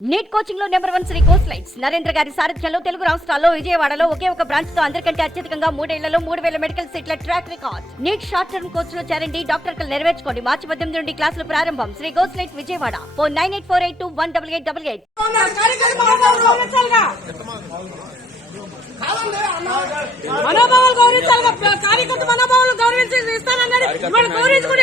Neat కోచింగ్లో number one Sri course lights Narendra గారి సారథ్యంలో తెలుగు రాష్ట్రాల్లో విజయవాడలో ఒకే ఒక బ్రాంచ్తో అందరికంటే అత్యధికంగా మూడేళ్ళలో మూడు వేల మెడికల్ సీట్ల track record NEET short term కోర్స్లో చేరండి డాక్టర్ కలు నెరవేర్చుకోండి. మార్చి పద్దెనిమిది నుండి క్లాసులు ప్రారంభం. Sri course light Vijayawada. Four nine eight four eight two one double eight double eight మనోభావాలు గౌరవించాలి కార్యకర్త మనోభావాలు గౌరవించి ఇస్తానన్నాడు. గౌరవించుకుని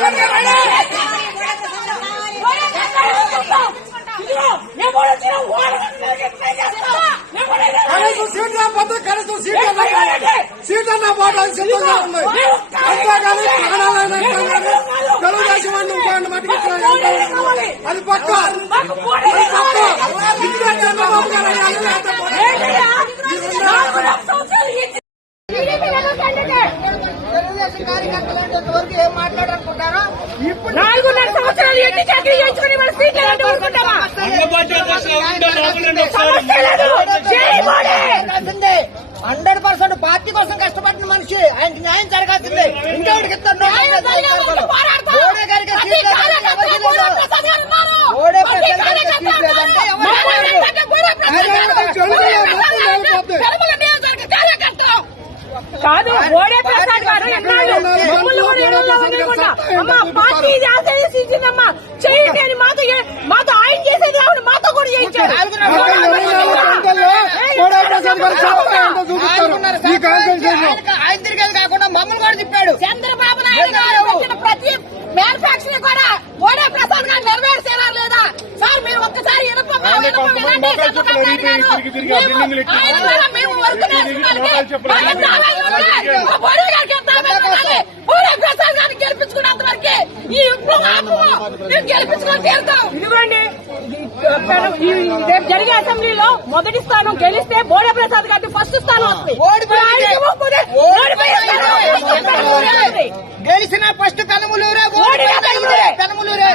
ఇంతకన్నా నమ్ముతున్నావురా? ఇంతకన్నా నమ్ముతున్నావురా? ఇంతకన్నా నమ్ముతున్నావురా? ఏంటి? ఓ పని- పని చేసి తప్పి. ఏ పని కనీసం సీట్ రాకపోతే కనీసం సీట్ అన్నా సీట్ అన్నా పోవడానికి సిద్ధంగా ఉంది అంతేగాని ప్రాణాలైనా కానీ తెలుగుదేశం అని ఇంకోటి మటుకు ఇట్లా వెళ్తారు. అది పక్క అది పక్క తెలుగుదేశం కార్యకర్తలు ఇంతవరకు ఏం మాట్లాడాలనుకుంటారో ఇప్పుడు నాలుగున్నర సంవత్సరాలు ఎన్ని చాకరీ చేయించుకుని మన సీట్లు ఏంటో ఊరుకుంటామా సమస్య లేదు. జై మోడీ! జరగాల్సిందే హండ్రెడ్ పర్సెంట్ పార్టీ కోసం కష్టపడిన మనిషి ఆయనకి న్యాయం జరగాల్సిందే. ఆయన కార్యకర్త. కాదు ఓడే పార్టీ ఆశీర్వదించిందమ్మా చేయండి అని మాతో ఏ- మాతో ఆయన చేసేది కాకుండా మాతో కూడా ఆయనకి- ఆయన తిరిగేది కాకుండా మమ్మల్ని కూడా తిప్పాడు. చంద్రబాబు నాయుడు గారు ప్రతి మ్యానుఫాక్చరింగ్ కూడా ఓడే ప్రసాద్ గారు నెరవేర్చారా లేదా? సార్ మీరు ఒక్కసారి మేము- మేము గెలిపించుకొని తీరుతాం ఇదిగోండి. రేపు జరిగే అసెంబ్లీలో మొదటి స్థానం గెలిస్తే బోడే ప్రసాద్ గారికి ఫస్ట్ స్థానం వస్తుంది. గెలిచిన ఫస్ట్ కనుమలూరే ఓడిన పెనుమలూరే.